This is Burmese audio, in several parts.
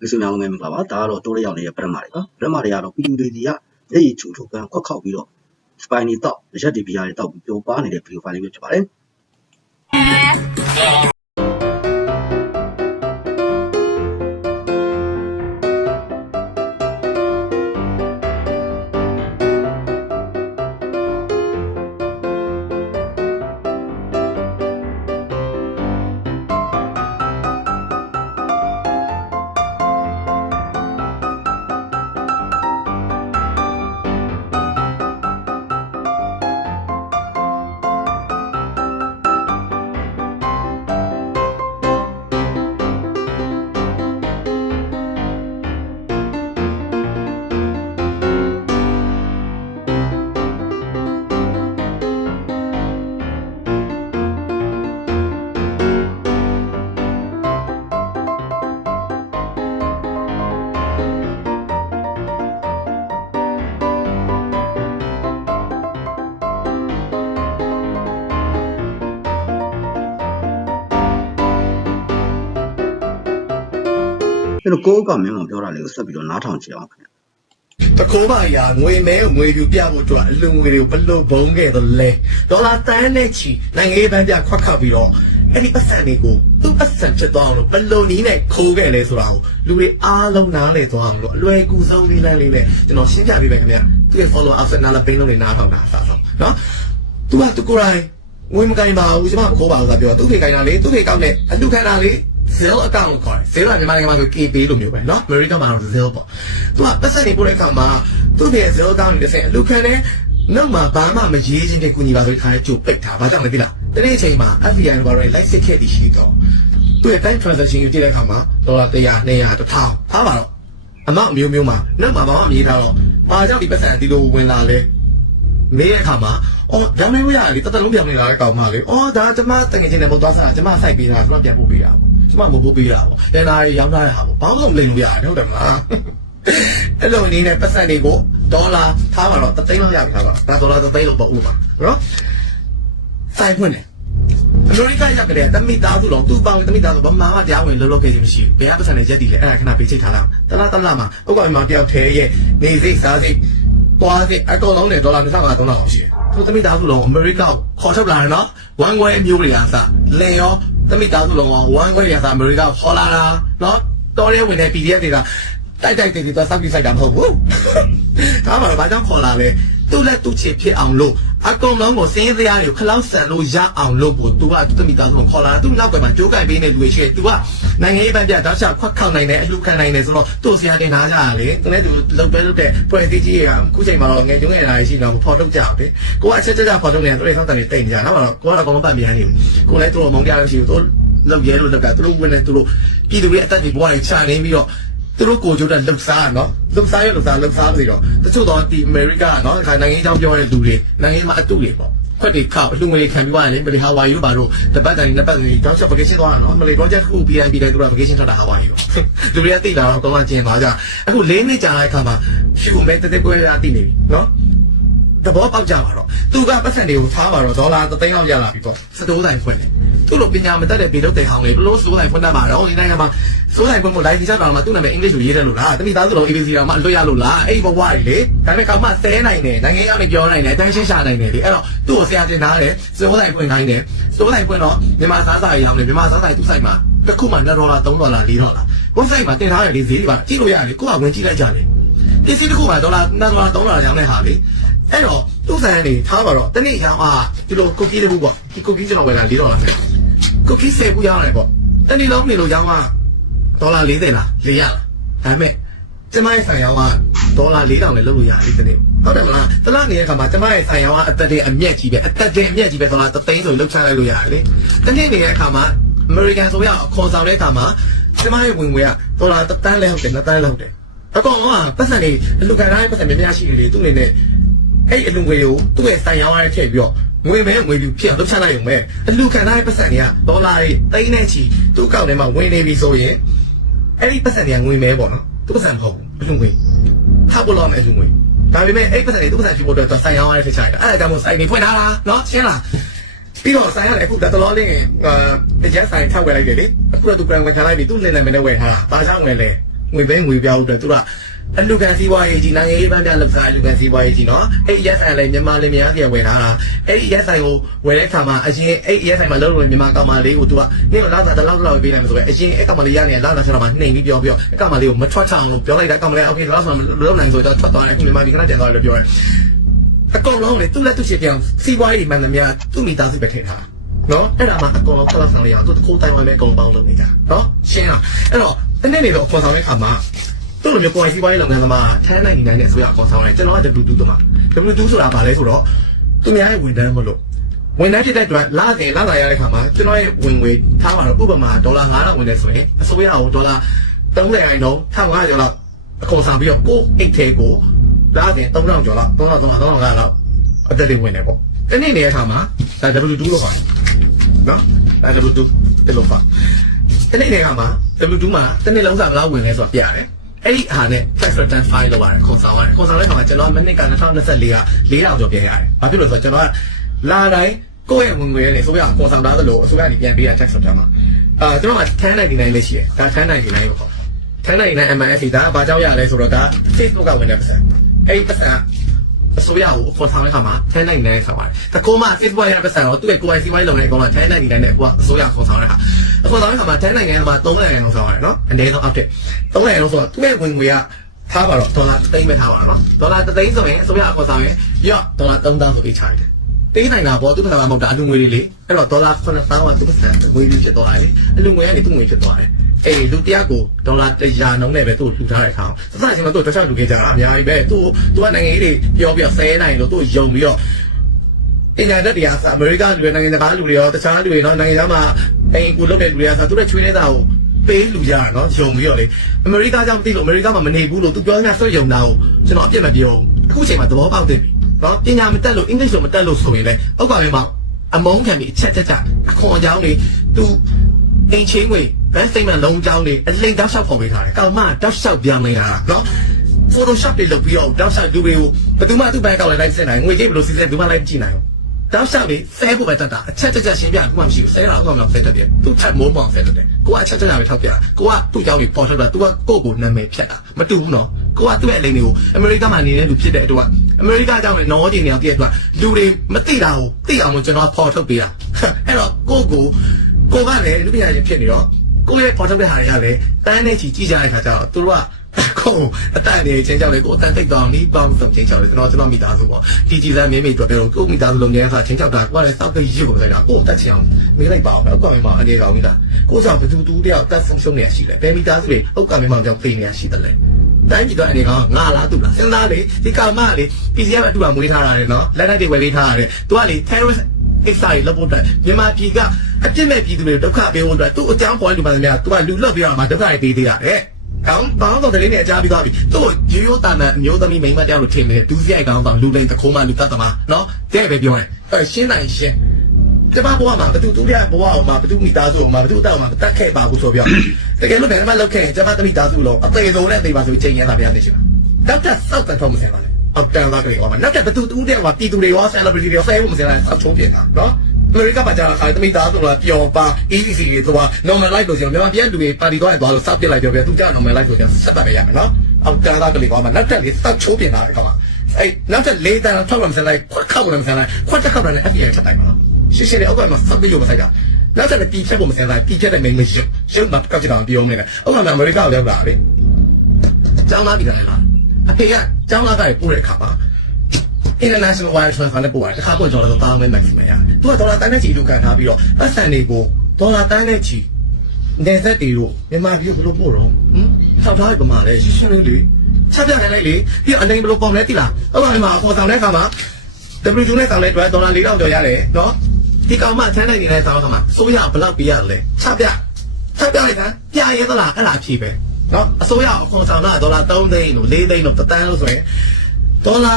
မိတ်ဆွေများလုံးပဲမင်္ဂလာပါဒါကတော့တိုးရရောက်နေတဲ့ပရမတွေပါပရမတွေကတော့ပြည်သူတွေစီကလက်ရည်ချူထုကန်ခွက်ခောက်ပြီးတော့စပိုင်နီတော့ရက်ဒီဘီယာတွေတောက်ပြီးပျော်ပါနေတဲ့ဗီဒီယိုဖိုင်လေးမျိုးဖြစ်ပါတယ် အဲ့တော့ကိုယ့်အကမင်းမပြောတာလေးကိုဆက်ပြီးတော့နားထောင်ကြည့်အောင်ခင်ဗျတခိုးပါရာငွေမဲကိုငွေပြူပြဖို့အတွက်အလူငွေတွေကိုဘလို့ဘုံခဲ့သလဲဒေါ်လာတန်းနဲ့ချီနိုင်ငံရေးပန်းပြခွက်ခတ်ပြီးတော့အဲ့ဒီပတ်စံတွေကိုသူ့ပတ်စံဖြစ်သွားအောင်လို့ဘလို့နီးနဲ့ခိုးခဲ့လဲဆိုတာကိုလူတွေအားလုံးနားလည်သွားအောင်လို့အလွယ်ကူဆုံးလေးလမ်းလေးနဲ့ကျွန်တော်ရှင်းပြပေးမယ်ခင်ဗျသူ့ရဲ့ follow up နားလာပိန်းလုံးတွေနားထောင်တာအစားဆုံးနော်သူကသူကိုယ်တိုင်ငွေမကင်ပါဘူးကျွန်မခိုးပါလို့သာပြောသူ့ဖေကင်တာလေသူ့ဖေကောက်နဲ့အလူခံတာလေ Zelle account ကိုခေါ်တယ် Zelle ကမြန်မာနိုင်ငံမှာဆို KB လို့မျိုးပဲเนาะ America မှာတော့ Zelle ပေါ့သူကပတ်စံနေပို့တဲ့အခါမှာသူ့ရဲ့ Zelle account နဲ့ဆက်အလူခံတဲ့နောက်မှာဘာမှမရေးချင်းတဲ့ကုညီပါဆိုခါနဲ့ကြိုပိတ်တာဘာကြောင့်လဲသိလားတနေ့အချိန်မှာ FBI တို့ဘာလို့လိုက်စစ်ခဲ့တည်ရှိတော့သူ့ရဲ့ time transaction ကိုကြည့်တဲ့အခါမှာဒေါ်လာ100 200 1000ထားပါတော့အမောက်မျိုးမျိုးမှာနောက်မှာဘာမှမရေးထားတော့ဘာကြောင့်ဒီပတ်စံဒီလိုဝင်လာလဲမေးတဲ့အခါမှာအော်ရောင်းနေလို့ရတယ်တသက်လုံးပြောင်းနေလာတဲ့ကောင်မလေးအော်ဒါကျမတငယ်ချင်းနဲ့မဟုတ်သွားစတာကျမစိုက်ပေးတာကျမပြန်ပို့ပေးတာ ကျမမပို့ပေးတာပေါ့ရန်နာရီရောင်းထားတဲ့ဟာပေါ့ဘာမှမလိမ်လို့ရတယ်ဟုတ်တယ်မလားအဲ့လိုအနေနဲ့ပတ်စံတွေကိုဒေါ်လာထားပါတော့တသိန်းလောက်ရပြီထားပါဒါဒေါ်လာတသိန်းလို့ပေါ့ဥပမာနော်စိုက်ဖွင့်တယ်အမေရိကရောက်ကြတဲ့တမိသားစုလုံးသူ့ပေါင်းတမိသားစုဘာမှမတရားဝင်လှုပ်လှုပ်ခဲ့ခြင်းမရှိဘူးဘယ်ကပတ်စံတွေရက်တည်လဲအဲ့ဒါခဏပေးချိတ်ထားလားတလားတလားမှာဥက္ကဋ္ဌမှာတယောက်ထဲရဲ့နေစိတ်စားစိတ်သွားစိတ်အကုန်လုံးနဲ့ဒေါ်လာ2500 3000ရှိတယ်သူတမိသားစုလုံးအမေရိကကိုခေါ်ထုတ်လာတယ်နော်ဝမ်ခွဲမျိုးတွေကစလင်ရောတမိသားစုလုံးကဝမ်ခွဲရစအမေရိကကိုခေါ်လာတာနော်တော်ရဲဝင်တဲ့ PDF တွေကတိုက်တိုက်တိတ်တိတ်သွားစောက်ကြည့်ဆိုင်တာမဟုတ်ဘူးဒါမှမဟုတ်ဘာကြောင့်ခေါ်လာလဲ သူ့လက်သူ့ချေဖြစ်အောင်လို့အကုန်လုံးကိုစင်းစရာတွေကိုခလောက်ဆန်လို့ရအောင်လို့ကို तू ကသူ့မိသားစုကိုခေါ်လာတာသူ့နောက်ကွယ်မှာကြိုးကင်ပေးနေလူတွေရှိတယ် तू ကနိုင်ငံရေးပန်းပြတောက်ချခွက်ခောက်နိုင်တယ်အလှခံနိုင်တယ်ဆိုတော့သူ့ဆရာတင်ထားကြတာလေသူလည်းသူလုံပဲလုပ်တဲ့ဖွဲ့စည်းကြီးတွေကအခုချိန်မှာတော့ငယ်ကျုံးငယ်လာရှိတော့မဖော်ထုတ်ကြဘူးလေကိုကအချက်ချက်ဖော်ထုတ်နေတယ်သူတွေစောင့်တန်နေတိတ်နေကြတာတော့ကိုကအကုန်လုံးပတ်ပြန်နေကိုလည်းသူတို့မုန်းကြလို့ရှိဘူးသူလောက်ရဲလို့လောက်ကသူတို့ဝင်နေသူတို့ပြည်သူတွေအသက်တွေဘဝတွေချနေပြီးတော့ သူတို့ကိုကြိုးတဲ့လှုပ်ရှားနော်လှုပ်ရှားရလှုပ်ရှားလှုပ်ရှားပြီးတော့တချို့တော့ဒီအမေရိကနော်ခါနိုင်ငံရေးအကြောင်းပြောတဲ့လူတွေနိုင်ငံရေးမှာအတုတွေပေါ့ခွက်တွေခောက်အလှငွေခံပြီးသွားတယ်မလီဟာဝိုင်တို့ဘာတို့တပတ်တိုင်းနှစ်ပတ်တိုင်းတောက်ချက် vacation သွားတာနော်မလီ project ခု PNP တဲ့သူက vacation ထွက်တာဟာဝိုင်ပေါ့လူတွေကသိတာတော့ကောင်းကောင်းကျင်သွားကြအခု၄နှစ်ကြာတဲ့အခါမှာဖြူမဲတက်တက်ပွဲရသိနေပြီနော်သဘောပေါက်ကြပါတော့သူကပတ်စံတွေကိုထားပါတော့ဒေါ်လာ3သိန်းလောက်ရလာပြီပေါ့စတိုးတိုင်းဖွင့်တယ် သူ့လိုပညာမတတ်တဲ့ဘေလို့တဲ့ဟောင်းလေဘလို့စတိုးတိုင်းဖွင့်တတ်ပါတော့ဒီနိုင်ငံမှာစိုးတိုင်းဖွင့်ဖို့လိုက်ဒီချက်တော်မှာသူ့နာမည်အင်္ဂလိပ်လိုရေးတယ်လို့လားတမိသားစုလုံး ABC တော်မှာအလွတ်ရလို့လားအဲ့ဒီဘဝတွေလေဒါပေမဲ့ကောင်မဆဲနိုင်တယ်နိုင်ငံရောက်နေပြောနိုင်တယ်အတိုင်းရှင်းရှာနိုင်တယ်လေအဲ့တော့သူ့ကိုဆရာတင်ထားတယ်စိုးတိုင်းဖွင့်ခိုင်းတယ်စိုးတိုင်းဖွင့်တော့မြန်မာစားစာရေးအောင်လေမြန်မာစားစာရေးသူ့ဆိုင်မှာတစ်ခုမှ2ဒေါ်လာ3ဒေါ်လာ4ဒေါ်လာဘုတ်ဆိုင်မှာတင်ထားတယ်လေဈေးတွေပါကြည့်လို့ရတယ်ကိုကဝင်ကြည့်လိုက်ကြတယ်ပစ္စည်းတစ်ခုမှဒေါ်လာ2ဒေါ်လာ3ဒေါ်လာရောင်းတဲ့ဟာလေအဲ့တော့သူ့ဆိုင်ကနေထားပါတော့တနေ့ရောင်းအားဒီလိုကုတ်ကီးတစ်ခုပေါ့ဒီကုတ်ကီးကျွန်တော်ဝယ်လာ4ဒေါ်လာပဲ ကုတ်ကီး10ခုရောင်းတယ်ပေါ့တနေ့လုံးနေလို့ရောင်းအားဒေါ်လာ40လား400လားဒါပေမဲ့ကျမရဲ့ဆိုင်ရောင်းအားဒေါ်လာ4000လည်းလုပ်လို့ရတယ်ဒီနေ့ဟုတ်တယ်မလားတလားနေတဲ့ခါမှာကျမရဲ့ဆိုင်ရောင်းအားအသက်တဲ့အမျက်ကြီးပဲအသက်တဲ့အမျက်ကြီးပဲဒေါ်လာ3သိန်းဆိုလှုပ်ချလိုက်လို့ရတယ်လေတနေ့နေတဲ့အခါမှာ American ဆိုရအခွန်ဆောင်တဲ့အခါမှာကျမရဲ့ဝင်ငွေကဒေါ်လာ1တန်းလဲဟုတ်တယ်2တန်းလဲဟုတ်တယ်အကောင်လုံးကပတ်စံနေအလူခံတိုင်းပတ်စံများများရှိတယ်လေသူ့အနေနဲ့အဲ့အလူငွေကိုသူ့ရဲ့ဆိုင်ရောင်းရတဲ့ထည့်ပြီးတော့ ငွေမဲငွေပြဖြစ်အောင်လုပ်ချလိုက်ရုံပဲအလူခံတိုင်းပတ်စံတွေကဒေါ်လာတွေသိန်းနဲ့ချီသူ့အကောင့်ထဲမှာဝင်နေပြီဆိုရင်အဲ့ဒီပတ်စံတွေကငွေမဲပေါ့နော်သူ့ပတ်စံမဟုတ်ဘူးအလူငွေထားဖို့လောက်မယ်အလူငွေဒါပေမဲ့အဲ့ပတ်စံတွေသူ့ပတ်စံရှိဖို့အတွက်သူဆိုင်ရောင်းရတဲ့ထည့်ချလိုက်တာအဲ့ဒါကြောင့်မို့ဆိုင်တွေဖွင့်ထားတာနော်ရှင်းလားပြီးတော့ဆိုင်ရတယ်အခုဒါတလောလေးအာတကြဆိုင်ထောက်ဝယ်လိုက်တယ်လေအခုတော့သူပြန်ဝင်ခံလိုက်ပြီသူ့လင်နာမည်နဲ့ဝယ်ထားတာဘာကြောင့်ဝယ်လဲငွေပဲငွေပြောင်းအတွက်သူက အလူကန်စီးပွားရေးကြီးနိုင်ငံရေးပန်းပြလောက်စားအလူကန်စီးပွားရေးကြီးနော်အဲ့ဒီရက်ဆိုင်လည်းမြန်မာလည်းများစီဝယ်ထားတာအဲ့ဒီရက်ဆိုင်ကိုဝယ်တဲ့အခါမှာအရင်အဲ့ဒီရက်ဆိုင်မှာလုံးလုံးမြန်မာကောင်မလေးကိုသူကနင့်ကလာစားတလောက်လောက်ပေးနိုင်မှာဆိုပဲအရင်အဲ့ကောင်မလေးရနေလာလာဆက်တော့မှနှိမ်ပြီးပြောပြောအဲ့ကောင်မလေးကိုမထွက်ချအောင်လို့ပြောလိုက်တာကောင်မလေးโอเคတော့ဆိုတော့လုံးနိုင်ဆိုတော့ထွက်သွားတယ်အခုမြန်မာပြည်ခဏတန်သွားတယ်လို့ပြောတယ်အကောင်လုံးလေသူ့လက်သူ့ချစ်ပြောင်းစီးပွားရေးမှန်သမျှသူ့မိသားစုပဲထည့်ထားနော်အဲ့ဒါမှအကောင်လုံးခလောက်ဆောင်ရအောင်သူတခိုးတိုင်းဝိုင်းပဲအကောင်ပေါင်းလုပ်နေကြနော်ရှင်းလားအဲ့တော့တနေ့နေ့တော့အခေါ်ဆောင်တဲ့အခါမှာ သူ့လိုမျိုးကိုယ်စီးပွားရေးလုပ်ငန်းသမားထမ်းနိုင်နိုင်တဲ့အစိုးရအကောင့်ဆောင်တယ်ကျွန်တော်က W2 သမား W2 ဆိုတာဘာလဲဆိုတော့သူများရဲ့ဝန်ထမ်းမလို့ဝန်ထမ်းဖြစ်တဲ့အတွက်လာတယ်လာလာရတဲ့ခါမှာကျွန်တော်ရဲ့ဝင်ငွေထားပါတော့ဥပမာဒေါ်လာ9000ဝင်တယ်ဆိုရင်အစိုးရကိုဒေါ်လာ30ရိုင်တော့1500ကျော်လောက်အကုန်ဆောင်ပြီးတော့ကိုအိတ်ထဲကိုလာတယ်3000ကျော်လောက်3000 3000 3000လောက်အသက်တွေဝင်တယ်ပေါ့တနေ့နေတဲ့အခါမှာဒါ W2 လို့ပါနော်ဒါ W2 တယ်လို့ပါတနေ့နေတဲ့အခါမှာ W2 မှာတနေ့လုံးစားဘယ်လောက်ဝင်လဲဆိုတာပြရတယ် အဲ့ဒီဟာနဲ့ tax return file လောက်ရတယ်ခွန်ဆောင်ရတယ်ခွန်ဆောင်တဲ့ခါမှာကျွန်တော်ကမိနစ်က2024က4000ကျော်ပြန်ရတယ်။ဘာဖြစ်လို့လဲဆိုတော့ကျွန်တော်ကလာတိုင်းကိုယ့်ရဲ့ဝင်ငွေနဲ့အစိုးရခွန်ဆောင်တာသလိုအစိုးရကနေပြန်ပေးရ tax return မှာအာကျွန်တော်က1099လေးရှိတယ်။ဒါ1099ကိုပေါ့။1099 MNF ဒါကဘာကြောင့်ရလဲဆိုတော့ဒါ Facebook ကဝင်တဲ့ပတ်စံ။အဲ့ဒီပတ်စံ အစိုးရကိုခွန်ဆောင်တဲ့ခါမှာ1099နဲ့ဆောင်ရတယ်။တကောမှ Facebook ရတဲ့ပတ်စံတော့သူ့ရဲ့ကိုယ်ပိုင်စီးပွားရေးလုပ်နေတဲ့ကောင်က1099နဲ့ကိုကအစိုးရခွန်ဆောင်တဲ့ခါအခွန်ဆောင်တဲ့ခါမှာ1099မှာ300လောက်ဆောင်ရတယ်နော်။အနည်းဆုံးအောက်တဲ့300လောက်ဆိုတော့သူ့ရဲ့ဝင်ငွေကထားပါတော့ဒေါ်လာ3သိန်းပဲထားပါတော့နော်ဒေါ်လာ3သိန်းဆိုရင်အစိုးရအခေါ်ဆောင်ရင်ရော့ဒေါ်လာ3000ဆိုပြီးချရတယ်တေးနိုင်တာပေါ့သူ့ပစာမဟုတ်တာအလူငွေလေးလေအဲ့တော့ဒေါ်လာ9000ကသူ့ပစာငွေကြီးဖြစ်သွားတယ်လေအလူငွေကနေသူ့ငွေဖြစ်သွားတယ် အေးလူတယောက်ကိုဒေါ်လာ100နှုန်းနဲ့ပဲသူ့လှူထားတဲ့အခါစစချင်းမသူ့တစ်ချက်လူခဲ့ကြတာအများကြီးပဲသူ့သူကနိုင်ငံရေးတွေပြောပြီးဆဲနိုင်လို့သူ့ယုံပြီးတော့အင်ဂျင်တက်တရားအမေရိကန်လူတွေနိုင်ငံတကာလူတွေရောတခြားလူတွေနော်နိုင်ငံသားမှာအိမ်ကိုလုတ်တဲ့လူတွေကဆိုသူတို့ချွေးနေတာကိုပေးလူကြတာနော်ယုံပြီးတော့လေအမေရိကကြောင့်မသိလို့အမေရိကမှာမနေဘူးလို့သူပြောနေတာဆွတ်ယုံတာကိုကျွန်တော်အပြစ်မပြောအခုချိန်မှာသဘောပေါက်တယ်နော်ပညာမတက်လို့အင်္ဂလိပ်လိုမတက်လို့ဆိုရင်လေအောက်ကပဲမှာအမုန်းခံပြီးအချက်ချက်ချက်အခွန်အကြောင်းတွေသူအိမ်ချင်းတွေ ဘန်စတိတ်မန်လုံးအကြောင်းတွေအလိမ်တောက်လျှောက်ပေါ်ပေးထားတယ်ကောင်မတောက်လျှောက်ပြန်မနေတာနော် Photoshop တွေလုပ်ပြီးတော့တောက်လျှောက်လူတွေကိုဘယ်သူမှသူ့ဘက်ကောက်လိုက်လိုက်စစ်နိုင်ငွေကြေးဘယ်လိုစစ်စစ်ဘယ်သူမှလိုက်ကြည့်နိုင်ဘူးတောက်လျှောက်တွေဆဲဖို့ပဲတတ်တာအချက်ချက်ချက်ရှင်းပြခုမှမရှိဘူးဆဲတာအခုမှဆဲတတ်တယ်သူ့ထက်မိုးပေါအောင်ဆဲတတ်တယ်ကိုကအချက်ချက်ပဲထောက်ပြကိုကသူ့ကြောင့်ပေါ်ထုတ်တာသူကကိုယ့်ကိုနာမည်ဖြတ်တာမတူဘူးနော်ကိုကသူ့ရဲ့အလိမ်တွေကိုအမေရိကမှာနေတဲ့လူဖြစ်တဲ့အတွက်အမေရိကကြောင့်လည်းနော်ကျင်နေအောင်ပြည့်အတွက်လူတွေမသိတာကိုသိအောင်လို့ကျွန်တော်ပေါ်ထုတ်ပေးတာအဲ့တော့ကိုကိုကိုကလည်းလူပညာရှင်ဖြစ်နေတော့ ကိုရဲ့ပေါ်ထုတ်တဲ့ဟာတွေကလည်းတန်းနေချီကြည့်ကြတဲ့ခါကျတော့သူတို့ကကိုအတန်နေချင်းကြောက်လေကိုအတန်တိတ်တော့နီးပေါင်းစုံချင်းကြောက်လေကျွန်တော်ကျွန်တော်မိသားစုပေါ့ဒီကြည်စားမင်းမိတို့တော့ကိုမိသားစုလုံးငယ်စားချင်းကြောက်တာကိုကလည်းစောက်ကရွတ်ကိုလိုက်တာကိုတက်ချင်အောင်မေးလိုက်ပါအောင်အကောမင်းမအနေကောင်မိသားကိုကြောင့်ဘသူတူတယောက်တက်ဆုံးရှုံးနေရရှိတယ်ဘယ်မိသားစုတွေဥက္ကမင်းမကြောင့်သိနေရရှိတယ်လေတိုင်းပြည်တော့အနေကောင်ငါလားသူလားစဉ်းစားလေဒီကောင်မလေ PCF အတူကမွေးထားတာလေနော်လက်လိုက်တွေဝယ်ပေးထားရတယ်သူကလေ terrorist ကိစ္စတွေလုပ်ဖို့အတွက်မြန်မာပြည်ကအပြစ်မဲ့ပြည်သူတွေဒုက္ခပေးဖို့အတွက်သူ့အကြောင်းပေါ်လူပါသမျှသူကလူလွတ်ပြီးတော့မှဒုက္ခတွေပေးသေးတာတဲ့ကောင်းပေါင်းတော့တလေးနဲ့အကြပြီးသွားပြီသူ့ရိုးရိုးတာမန်အမျိုးသမီးမိန်းမတယောက်လို့ထင်နေတယ်ဒူးစီရိုက်ကောင်းဆောင်လူလိန်တခိုးမလူတတ်သမားနော်တဲ့ပဲပြောတယ်အဲရှင်းနိုင်ရှင်းကျမဘဝမှာဘသူတူရဘဝအောင်မှာဘသူမိသားစုအောင်မှာဘသူတောက်အောင်မှာတတ်ခဲ့ပါဘူးဆိုပြောတကယ်လို့ဘယ်မှလောက်ခဲ့ရင်ကျမတမိသားစုလုံးအသေးဆုံးနဲ့အသေးပါဆိုချိန်ရတာဗျာသိချင်တာဒေါက်တာစောက်တန်ထုံးမစင်ပါနဲ့ အောက်တန်သားကလေးဟောမှာနောက်ထပ်ဘသူတူတဲ့ဟောပြည်သူတွေရော celebrity တွေရောဆဲဖို့မစင်လားဆောက်ချိုးပြင်တာနော်အမေရိကမှာကြာလာခါတမိသားစုလားပျော်ပါ easy တွေသွား normal life လို့ဆိုရင်မြန်မာပြည်လူတွေပါတီသွားရသွားလို့စောက်ပြစ်လိုက်ပြောပြသူကြာ normal life ဆိုရင်ဆက်ပတ်ပဲရမယ်နော်အောက်တန်သားကလေးဟောမှာနောက်ထပ်လေးစောက်ချိုးပြင်တာတဲ့ကောင်မှာအဲ့နောက်ထပ်လေးတန်းထောက်မှမစင်လိုက်ခွက်ခောက်မှမစင်လိုက်ခွက်တစ်ခောက်နဲ့ FBI ထပ်တိုက်မှာနော်ရှင်းရှင်းလေးအောက်ကမှာစောက်ပြလို့မဆိုင်တာနောက်ထပ်လည်းတီချက်ဖို့မစင်လိုက်တီချက်တဲ့မိန်းမရှိရုပ်မှာကောက်ချင်အောင်ပြောမနေနဲ့အောက်ကမှာအမေရိကကိုရောက်လာပြီကျောင်းသားပြည်တယ်လား အဖေကကျောင်းသားကပို့တဲ့အခါမှာ international wire transfer နဲ့ပို့ရတယ်တစ်ခါပို့ကျွန်တော်တို့တောင်းမဲ့ maximum ရတယ်သူကဒေါ်လာတန်းနဲ့ချီလူခံထားပြီးတော့ပတ်စံတွေကိုဒေါ်လာတန်းနဲ့ချီနေဆက်တွေတို့မြန်မာပြည်ဘယ်လိုပို့တော့ဟမ်ထောက်ထားပမာလဲရှင်းရှင်းလေးလေချက်ပြနိုင်လိုက်လေပြီးတော့အနိုင်ဘယ်လိုပေါင်လဲတိလားဟုတ်ပါပြီမှာပေါ်ဆောင်တဲ့အခါမှာ W2 နဲ့ဆောင်တဲ့အတွက်ဒေါ်လာ4000ကျော်ရတယ်နော်ဒီကောင်မဆန်းနိုင်နေတဲ့ဆောင်ကမှာစိုးရဘယ်လောက်ပေးရလဲချက်ပြချက်ပြလိုက်တာပြရဲသလားအဲ့ဒါအဖြေပဲ နော်အစိုးရအခွန်ဆောင်တာဒေါ်လာ3သိန်းလို့4သိန်းလို့တသန်းလို့ဆိုရင်ဒေါ်လာ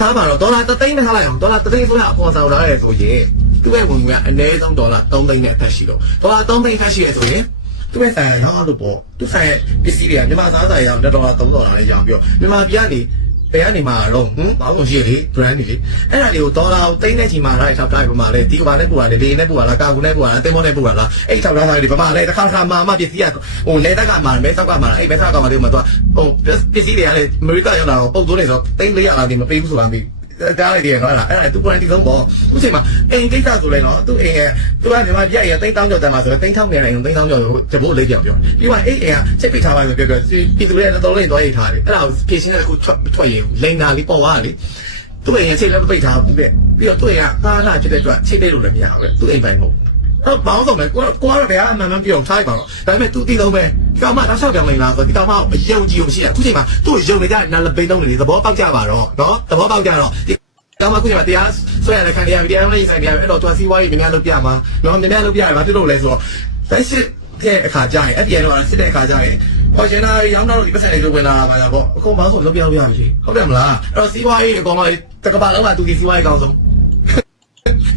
သားပါတော့ဒေါ်လာ3သိန်းနဲ့ထားလိုက်အောင်ဒေါ်လာ3သိန်းဆိုရအခွန်ဆောင်လာရဲဆိုရင်သူ့ရဲ့ဝင်ငွေကအနည်းဆုံးဒေါ်လာ3သိန်းနဲ့အထက်ရှိတော့ဒေါ်လာ3သိန်းအထက်ရှိရဲဆိုရင်သူ့ရဲ့ဆိုင်ရောင်းလို့ပေါ့သူ့ဆိုင်ပစ္စည်းတွေကမြန်မာသားဆိုင်ရောင်းဒေါ်လာ3ဒေါ်လာနဲ့ရောင်းပြီးတော့မြန်မာပြည်ကနေ တရားနေမှာတော့ဟင်ဘာလို့ရှိလေ brand နေလေအဲ့ဒါတွေကိုဒေါ်လာကိုသိန်းနဲ့ချီမှာလိုက်ထောက်ထားပြမှာလေဒီကဘာနဲ့ပူတာလေလေနဲ့ပူတာလားကာကူနဲ့ပူတာလားတင်မောနဲ့ပူတာလားအဲ့ထောက်ထားတာတွေဗမာလေတစ်ခါတစ်ခါမှာမှပစ္စည်းကဟိုလေတက်ကမှာမဲဆောက်ကမှာအဲ့မဲဆောက်ကမှာလေးမှာတော့ဟိုပစ္စည်းတွေကလေအမေရိကရောက်လာတော့ပုတ်သွင်းနေဆိုသိန်း400လောက်ဒီမပေးဘူးဆိုတာမျိုး ဒါလေးတွေနော်လားအဲ့ဒါသူ brand ဒီဆုံးပေါ့သူချိန်မှာအိမ်ကိစ္စဆိုလဲနော်သူအိမ်ရဲ့သူကညီမပြည့်ရဲ့သိန်းတောင်းကျော်တန်မှာဆိုတော့သိန်းထောင်းနေတယ်သိန်းတောင်းကျော်ကိုတဘို့လေးပြောင်ပြောပြီးတော့အိမ်အိမ်ကစိတ်ပိတ်ထားပါဆိုပြောပြောပြည်သူတွေကတော့လိမ့်သွားရိတ်ထားတယ်အဲ့ဒါကိုဖြည့်ရှင်းတဲ့ခုထွက်ထွက်ရင်လိမ့်တာလေးပေါ်သွားတယ်လေသူ့အိမ်ရဲ့ချိတ်လည်းမပိတ်ထားဘူးတဲ့ပြီးတော့သူ့အိမ်ကကားလာဖြစ်တဲ့အတွက်ချိတ်လေးလို့လည်းမရဘူးလေသူ့အိမ်ပိုင်မဟုတ်အဲ့ဘောင်းဆောင်မယ်ကိုကကိုကတော့ဗျာအမှန်မှန်ပြောထားပါတော့ဒါပေမဲ့ तू သိတော့ပဲဒီ ကောင်မတော့ဆောက်ပြောင်းနေတာဆိုဒီကောင်မအယုံကြည်ကိုရှိရအခုချိန်မှာသူ့ကိုယုံနေကြနာလပိန်းတော့နေသဘောပေါက်ကြပါတော့နော်သဘောပေါက်ကြတော့ဒီကောင်မအခုချိန်မှာတရားဆွဲရတဲ့ခံရပြီးတရားလေးဆိုင်တရားပဲအဲ့တော့ तू စီးပွားရေးများများလုပ်ပြမှာနော်များများလုပ်ပြရမှာဖြစ်လို့လဲဆိုတော့ဘက်စစ်တဲ့အခါကျရင် FPN တော့စစ်တဲ့အခါကျရင်ခေါ်ရှင်လာရောင်းတော့ဒီပတ်စံလေးဝင်လာပါလားပေါ့အခုမှဆိုလုပ်ပြလို့ရပြီဟုတ်တယ်မလားအဲ့တော့စီးပွားရေးအကောင်မလေးတကဘာလုံးကသူဒီစီးပွားရေးအကောင်ဆုံး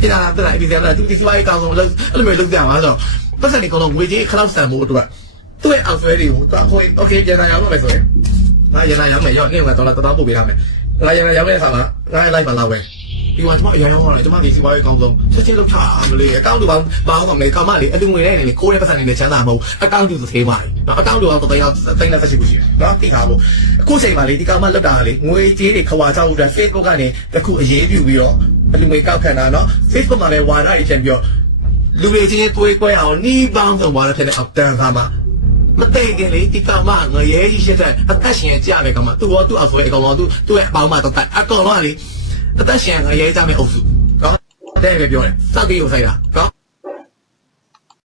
ပြတာပြတာဒီကနေ့သူဒီစီဝိုင်းကောင်းဆုံးလို့အဲ့လိုမျိုးလုပ်ကြမှာဆိုတော့ပတ်စံနေကောင်တော့ငွေကြီးခလောက်ဆန်ဖို့အတွက် သူ့ရဲ့အောက်ဆွဲတွေကိုသွားခွေး okay ရန်နာရောင်းမယ်ဆိုရင်ငါရန်နာရောင်းမယ်ရောနေ့ကတော့တော့တောင်းပို့ပေးထားမယ်ငါရန်နာရောင်းတဲ့အခါမှာငါလိုက်ပါလားဝယ်ဒီမှာကျွန်မအရင်ရောင်းရတယ်ကျွန်မဒီစီပွားရေးအကောင်းဆုံးချက်ချင်းလောက်ချမလေးအကောင့်တူပေါင်းဘာအောင်မလဲကာမလေးအလူငွေနဲ့နေလေကိုယ်ရဲ့ပတ်စံနေနဲ့ချမ်းသာမဟုတ်အကောင့်တူသသေးပါလေနော်အကောင့်တူတော့တယောက်တိတ်လက်သက်ရှိဘူးရှိနော်သိတာပေါ့အခုချိန်ပါလေဒီကာမလောက်တာလေငွေကြေးတွေခွာချဖို့အတွက် Facebook ကနေတခုအရေးပြုပြီးတော့အလူငွေကောက်ခံတာနော် Facebook မှာလည်းဝါဒတွေချန်ပြီးတော့လူတွေချင်းသွေးကွဲအောင်နှီးပေါင်းဆောင်သွားတဲ့ဖြစ်တဲ့အတန်သားမှာ မသိခင်လေဒီကောင်မငရဲကြီးရှက်တဲ့အသက်ရှင်ကြတယ်ကောင်မသူရောသူ့အောက်ဆွဲအကောင်လုံးသူသူ့ရဲ့အပေါင်းမတော့တက်အကောင်လုံးကလေအသက်ရှင်ငရဲကြမယ်အုပ်စုနော်တဲ့ပဲပြောတယ်စက်ကြီးကိုဆိုင်တာနော်